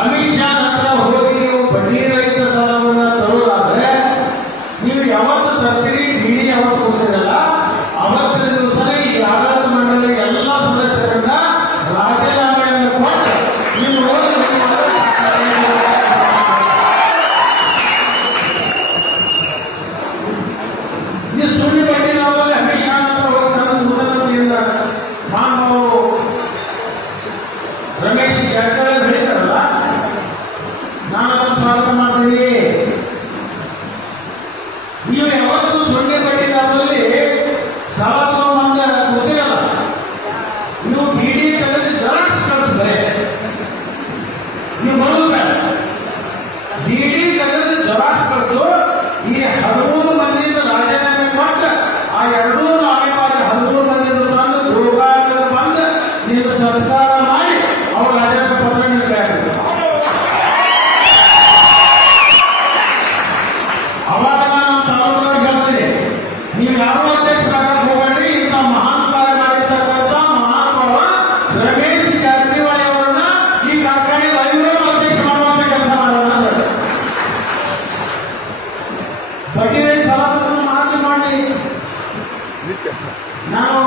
ಅಮಿತ್ ಶಾ ಹತ್ರ ಹೋಗಿ ನೀವು ಬಡ್ಡಿ ರಹಿತ ಸಾಲವನ್ನು ತರುವುದಾದ್ರೆ ನೀವು ಯಾವತ್ತು ತರ್ತೀರಿ, ಡಿಡಿ ಯಾವತ್ತು ಕೊಡ್ತೀರಲ್ಲ ಅವತ್ತಿನ ದಿವಸ ಈ ಆಡಳಿತ ಮಂಡಳಿ ಎಲ್ಲ ಸದಸ್ಯರನ್ನ ರಾಜೀನಾಮೆಯನ್ನು ಕೊಟ್ಟು ನೀವು ನೀವು ಸುಳ್ಳು ಬಡ್ಡಿ ನಾವು ಅಮಿತ್ ಶಾ ಹತ್ರ ಹೋಗಿ ನಾನು ಮುಖ್ಯಮಂತ್ರಿಯಿಂದ ನಾನು ರಮೇಶ್ ಜಾರಕಿಹೊಳಿ ಹೇಳಿದಾರಲ್ಲ, ನಾನು ಅದನ್ನು ಸ್ವಾಗತ ಮಾಡ್ತೀನಿ. ನೀವು ಯಾವತ್ತೂ ಸೊನ್ನೆ ಬಡ್ಡಿದಾರರಲ್ಲಿ ಸಾಲ ತಗೊಂಡ ಗೊತ್ತಿರಲ್ಲ, ನೀವು ಡಿಡಿ ತೆಗೆದು ಜೆರಾಕ್ಸ್ ಕಳಿಸ್ತಾರೆ, ನೀವು ಬರೋದು ಬೇಡ, ಡಿಡಿ ತೆಗೆದು ಜೆರಾಕ್ಸ್ ಕಳಿಸು. ಈ 13 ಮಂದಿಯಿಂದ ರಾಜೀನಾಮೆ ಕೊಟ್ಟು ಆ 2 ಆಮೇಲೆ 13 ಮಂದಿಯಿಂದ ಬಂದು ಗೋಗಾಗ ಬಂದು ನೀವು ಸರ್ಕಾರ ಮಾಡಿ ಅವ್ರ ರಾಜೀನಾಮೆ ಪತ್ರ ನೀಡಬೇಕು. ಅವಾಗ ನಾನು ತಾಲೂಕರಿಗೆ ಹೇಳ್ತೀನಿ, ನೀವು ಯಾವ ಅಧ್ಯಕ್ಷರಾಗಕ್ಕೆ ಹೋಗಬೇಡ್ರಿ, ಇಂಥ ಮಹಾನ್ ಕಾರ್ಯ ಮಾಡಿರ್ತಕ್ಕಂಥ ಮಹಾನುಭಾವ ರಮೇಶ್ ಜಾರಕಿಹೊಳಿ ಅವರನ್ನ ಈ ಕಾರ್ಖಾನೆ 5 ಅಧ್ಯಕ್ಷ ಮಾಡುವಂತ ಕೆಲಸ ಮಾಡೋಣ. ಬಡ್ಡಿ ರಹಿತ ಸಾಲ ಮಾಡಿ ನಾನು